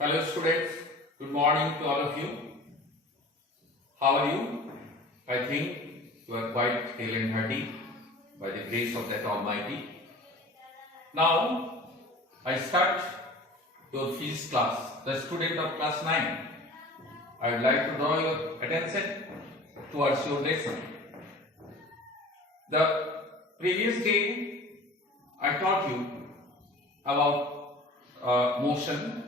Hello students, good morning to all of you. How are you? I think you are quite hale and hearty by the grace of that Almighty. Now, I start your physics class, the student of class 9. I would like to draw your attention towards your lesson. The previous day, I taught you about motion,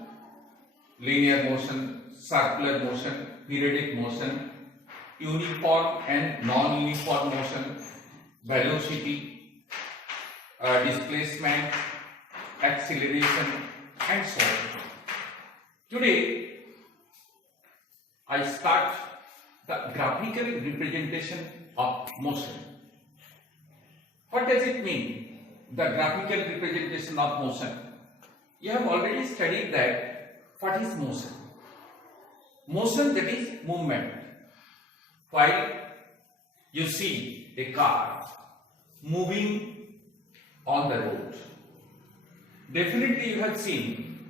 linear motion, circular motion, periodic motion, uniform and non-uniform motion, velocity, displacement, acceleration, and so on. Today, I start the graphical representation of motion. What does it mean, the graphical representation of motion? You have already studied that. What is motion? Motion, that is movement. While you see a car moving on the road, definitely you have seen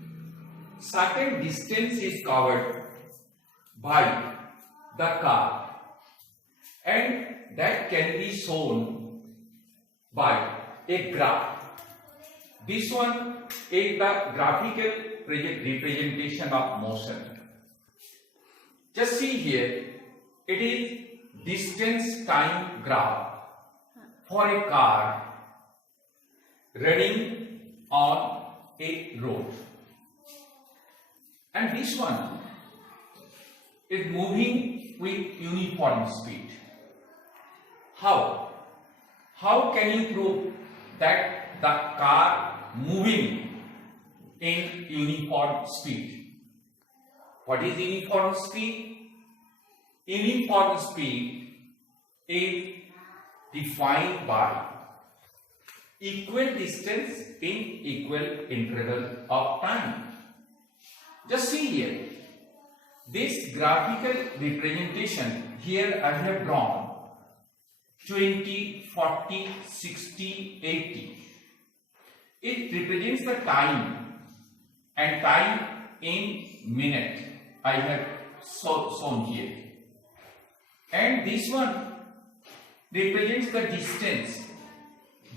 certain distance is covered by the car, and that can be shown by a graph. This one is the graphical representation of motion. Just see here, it is distance time graph for a car running on a road, and this one is moving with uniform speed. How can you prove that the car moving in uniform speed? What is uniform speed? Uniform speed is defined by equal distance in equal interval of time. Just see here, this graphical representation here I have drawn 20, 40, 60, 80. It represents the time, and time in minute I have shown here, and this one represents the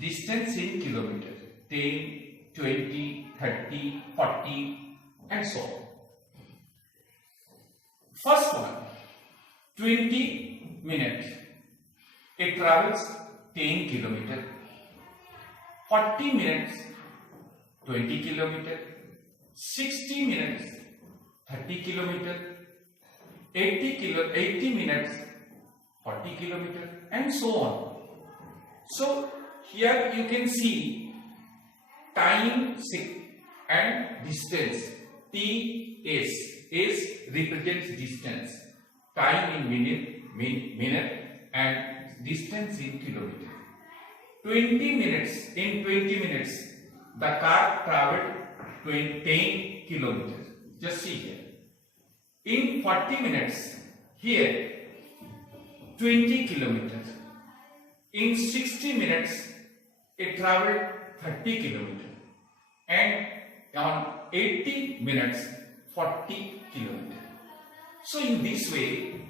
distance in kilometer, 10, 20, 30, 40, and so on. First one, 20 minutes, it travels 10 kilometer, 40 minutes 20 kilometer, 60 minutes 30 kilometer, 80 minutes 40 kilometer, and so on. So here you can see time and distance. S represents distance, time in minute and distance in kilometer. 20 minutes, in 20 minutes the car traveled 10 kilometers. Just see here. In 40 minutes, here 20 kilometers. In 60 minutes, it traveled 30 kilometers. And on 80 minutes, 40 kilometers. So in this way,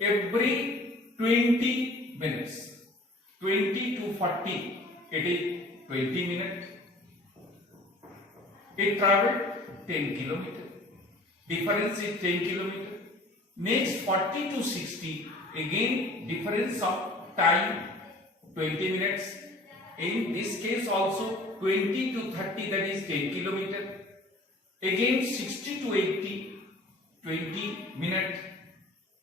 every 20 minutes, 20 to 40, it is 20 minutes. It traveled 10 kilometers. Difference is 10 kilometers. Next 40 to 60, again difference of time 20 minutes. In this case also 20 to 30, that is 10 kilometers. Again 60 to 80, 20 minutes.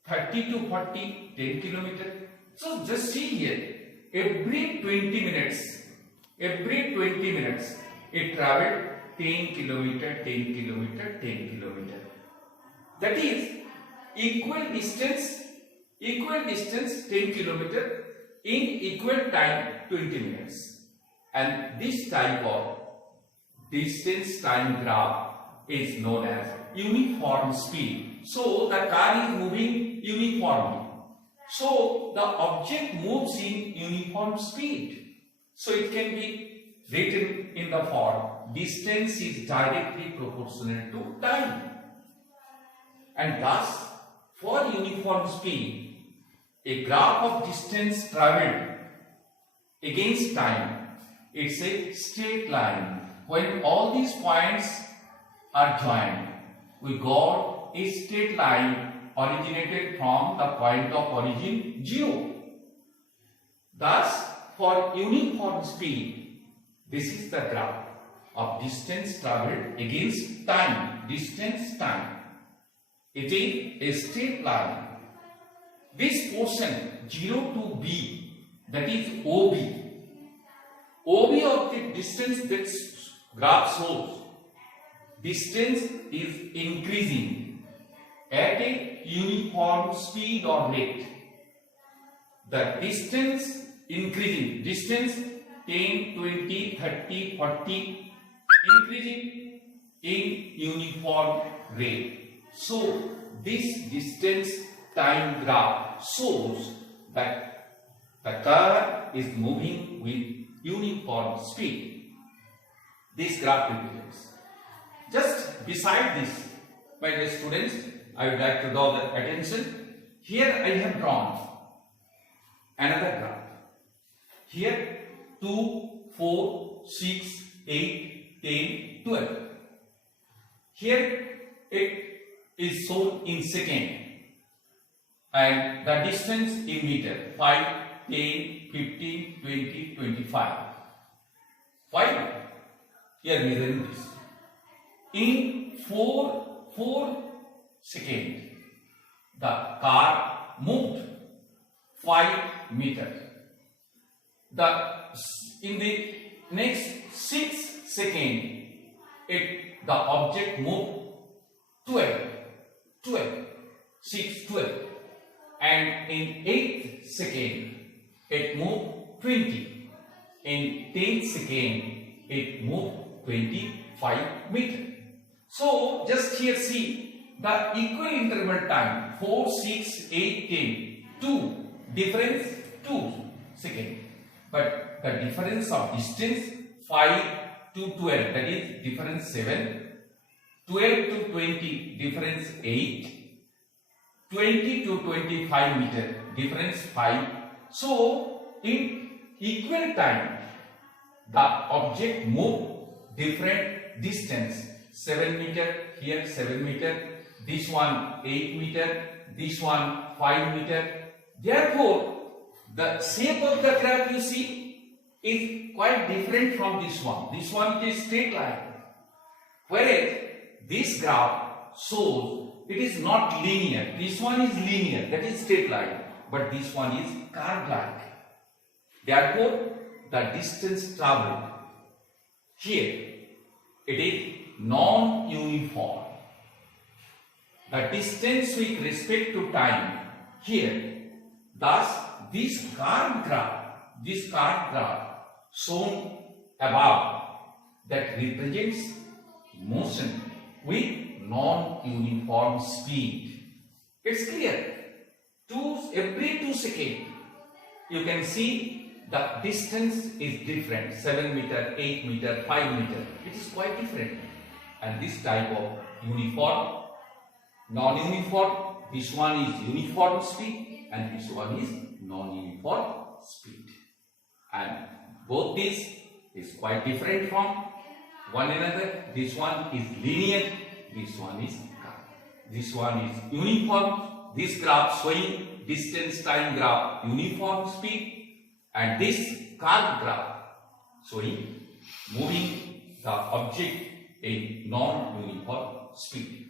30 to 40, 10 kilometers. So just see here, every 20 minutes, it traveled 10 kilometer, 10 kilometer, 10 kilometer. That is equal distance 10 kilometer in equal time 20 minutes. And this type of distance time graph is known as uniform speed. So the car is moving uniformly. So the object moves in uniform speed. So it can be written in the form distance is directly proportional to time. And thus, for uniform speed, a graph of distance traveled against time, it's a straight line. When all these points are joined, we got a straight line originated from the point of origin 0. Thus, for uniform speed, this is the graph of distance traveled against time, distance time. It is a straight line. This portion 0 to B, that is OB. OB of the distance that graph shows, distance is increasing at a uniform speed or rate. The distance increasing, distance 10, 20, 30, 40, increasing in uniform rate. So, this distance time graph shows that the car is moving with uniform speed. This graph represents. Just beside this, my dear students, I would like to draw the attention. Here I have drawn another graph. Here 2, 4, 6, 8, 10, 12. Here it is shown in second and the distance in meter 5, 10, 15, 20, 25. Why? Here measuring this. In 4 seconds, the car moved 5 meters. In the next 6 seconds, the object moved 12, 6, 12, and in 8 seconds, it moved 20. In 10 seconds, it moved 25 meters. So, just here see the equal interval time 4, 6, 8, 10, 2, difference 2 seconds. But the difference of distance 5 to 12, that is difference 7, 12 to 20, difference 8, 20 to 25 meter, difference 5. So, in equal time, the object moved different distance. 7 meter, here 7 meter, this one 8 meter, this one 5 meter. Therefore, the shape of the graph you see is quite different from this one. This one is straight line. Whereas this graph shows it is not linear. This one is linear, that is straight line. But this one is curve-like. Therefore, the distance traveled here, it is non-uniform. The distance with respect to time here. Thus, this curve graph shown above, that represents motion with non-uniform speed. It's clear. Every 2 seconds, you can see the distance is different. 7 meter, 8 meter, 5 meter. It is quite different. And this type of uniform, non-uniform, this one is uniform speed and this one is non-uniform speed. And both these is quite different from one another. This one is linear, this one is curve. This one is uniform. This graph showing distance time graph uniform speed, and this curve graph showing moving the object in non-uniform speed.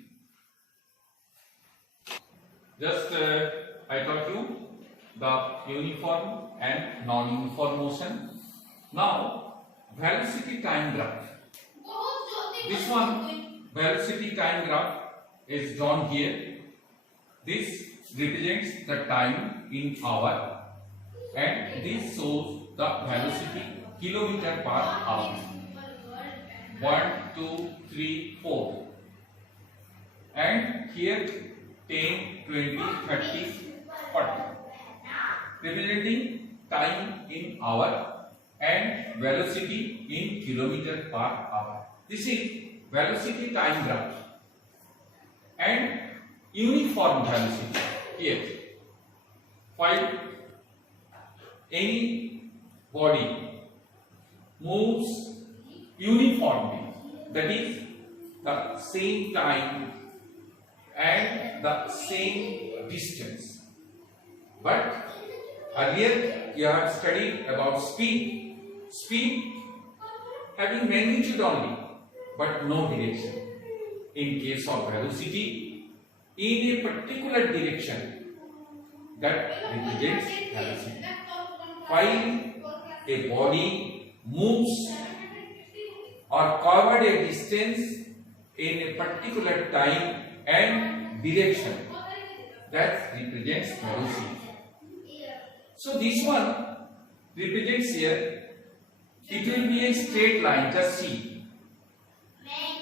Just I taught you the uniform and non-uniform motion. Now, velocity time graph. This one, velocity time graph, is drawn here. This represents the time in hour, and this shows the velocity kilometer per hour. 1, 2, 3, 4, and here 10, 20, 30, 40, representing time in hour and velocity in kilometer per hour. This is velocity time graph. And uniform velocity. Here, while any body moves uniformly, that is the same time and the same distance. But earlier you have studied about speed. Speed having magnitude only, but no direction. In case of velocity, in a particular direction, that represents velocity. While a body moves or covered a distance in a particular time and direction, that represents velocity. So this one represents here, it will be a straight line, just see.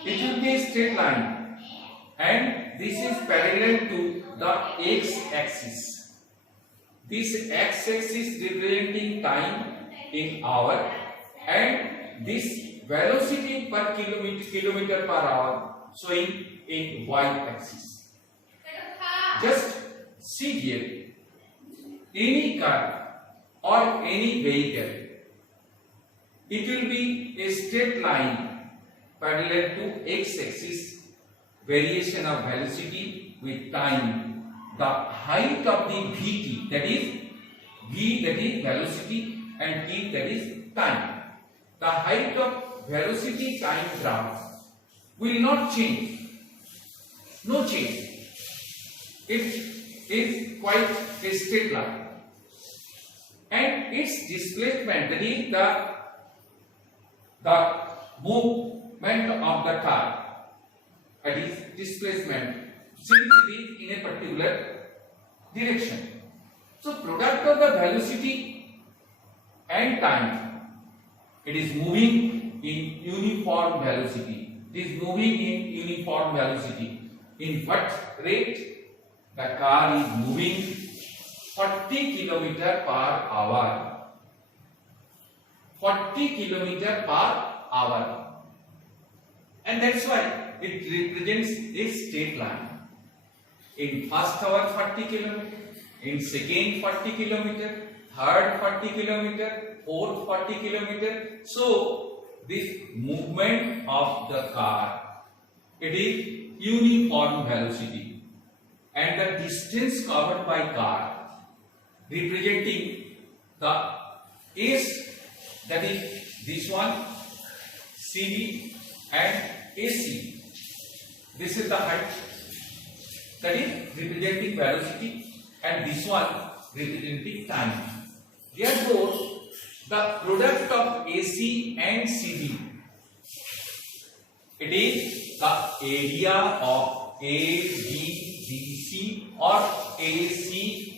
It will be a straight line and this is parallel to the x-axis. This x-axis representing time in hour and this velocity per kilometer per hour showing in y-axis. Just see here, any car or any vehicle, it will be a straight line parallel to x-axis, variation of velocity with time. The height of the Vt, that is V, that is velocity, and T, that is time. The height of velocity time graph will not change. No change. It is quite a straight line. And its displacement, that is the movement of the car, that is displacement, since it is in a particular direction. So product of the velocity and time, it is moving in uniform velocity. It is moving in uniform velocity. In what rate? The car is moving 40 km per hour. 40 km per hour. And that's why it represents a straight line. In first hour 40 km, in second 40 km, third 40 km, fourth 40 km. So this movement of the car, it is uniform velocity, and the distance covered by car representing the S, that is this one, CD and AC. This is the height, that is representing velocity, and this one representing time. Therefore, the product of AC and CD, it is the area of ABDC or ACD,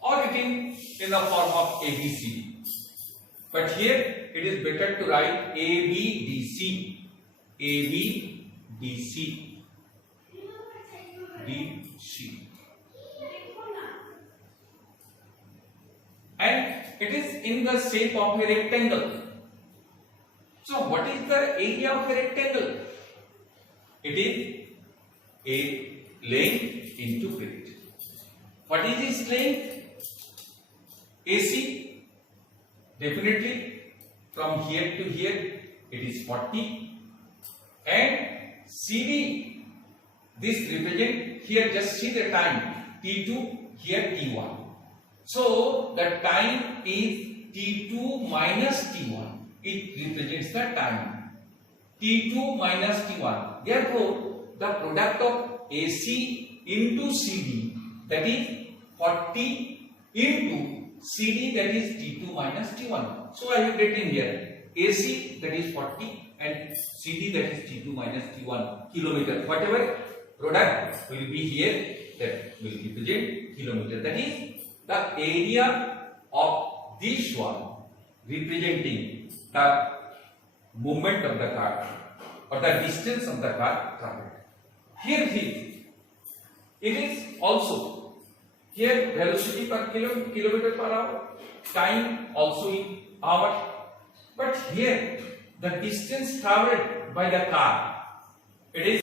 or written in the form of ABCD. But here it is better to write ABDC, ABDC, DC. And it is in the shape of a rectangle. So what is the area of a rectangle? It is a length into breadth. What is its length? AC, definitely from here to here it is 40, and CD, this represent here, just see the time T2, here T1. So the time is T2 minus T1. It represents the time T2 minus T1. Therefore, the product of AC into CD, that is 40 into CD, that is T2 minus T1. So I have written here AC, that is 40, and CD, that is T2 minus T1 kilometer. Whatever product will be here, that will represent kilometer. That is the area of this one representing the movement of the car or the distance of the car traveled. Here it is also here velocity per kilometer per hour, time also in hour, but here the distance traveled by the car, it is